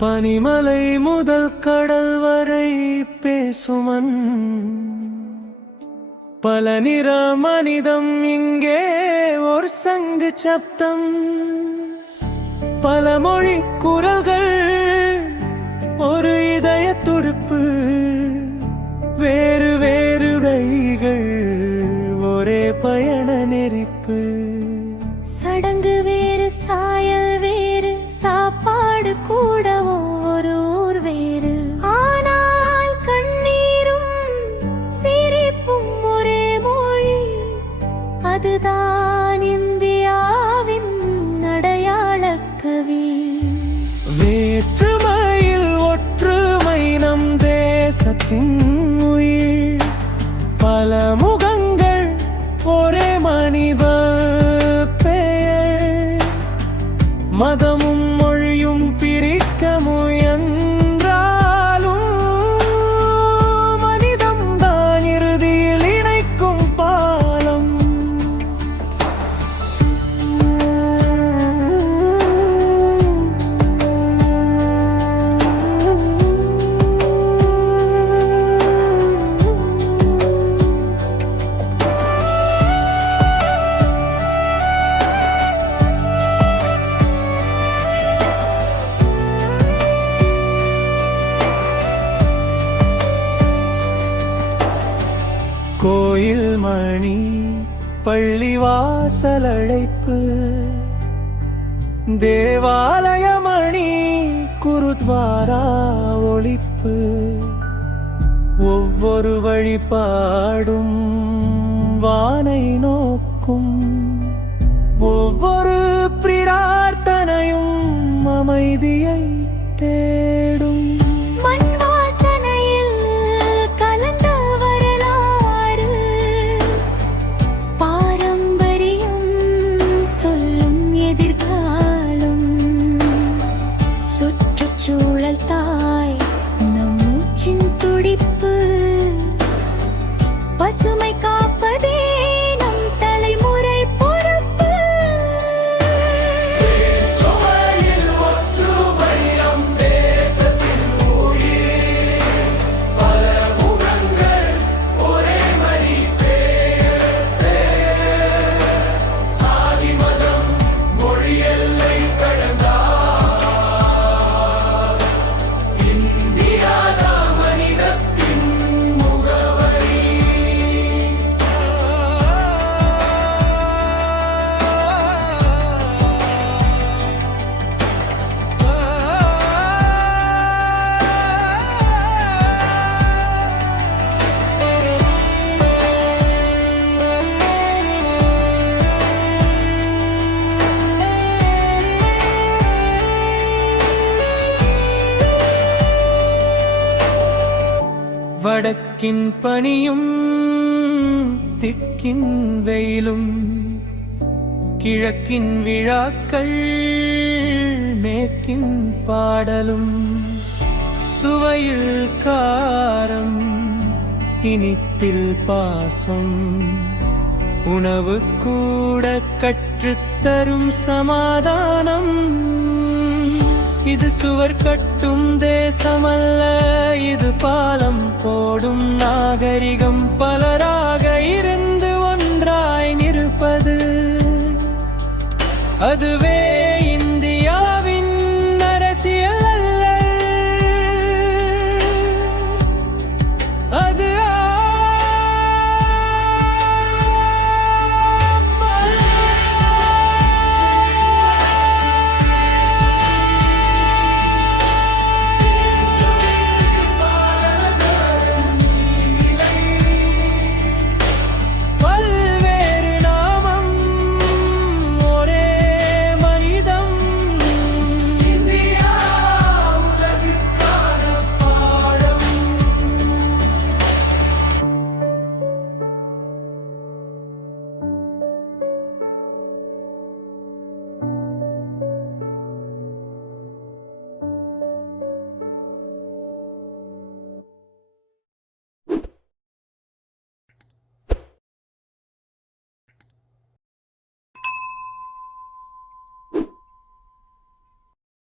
பனிமலை முதல் கடல் வரை பேசுமன் பல நிற மனிதம் இங்கே ஒரு சங்கு சப்தம் பல மொழி குரல்கள் ஒரு இதய துடிப்பு வேறு வேறு வழிகள் ஒரே பயண நெறிப்பு சடங்கு வேறு சாயல் வேறு சாப்பாடு கூட ஒவ்வொரு ஊர் வேறு ஆனால் கண்ணீரும் சிரிப்பும் ஒரே மொழி அதுதான் இந்தியாவின் அடையாள கவி வேற்றுமையில் ஒற்றுமை நம் தேசத்தின் உயிர் பல முகங்கள் ஒரே மனித பெயர் மதமும் மொழியும் பிரிக்க முயன்றாலும் மனிதம் தான் இறுதியில் இணைக்கும் பாலம் கோயில் மணி பள்ளிவாசல் அழைப்பு தேவாலய மணி குருத்வாரா ஒலிப்பு ஒவ்வொரு வழிபாடும் வானை நோக்கும் ஒவ்வொரு பிரார்த்தனையும் அமைதியை தேடும் மண் வாசனையில் கலந்த வரலாறு பாரம்பரியம் சொல்லும் எதிர்காலம் சுற்றுச்சூழல் தாய் நம் மூச்சின் துடிப்பு பசுமை காப்பதே நம் தலைமுறை பொறுப்பு வடக்கின் பனியும் தெற்கின் வெயிலும் கிழக்கின் விழாக்கள் மேற்கின் பாடலும் சுவையில் காரம் இனிப்பில் பாசம் உணவு கூட கற்றுத்தரும் சமாதானம் இது சுவர் கட்டும் தேசமல்ல இது பாலம் போடும் நாகரிகம் பலராக இருந்து ஒன்றாய் நிற்பது அதுவே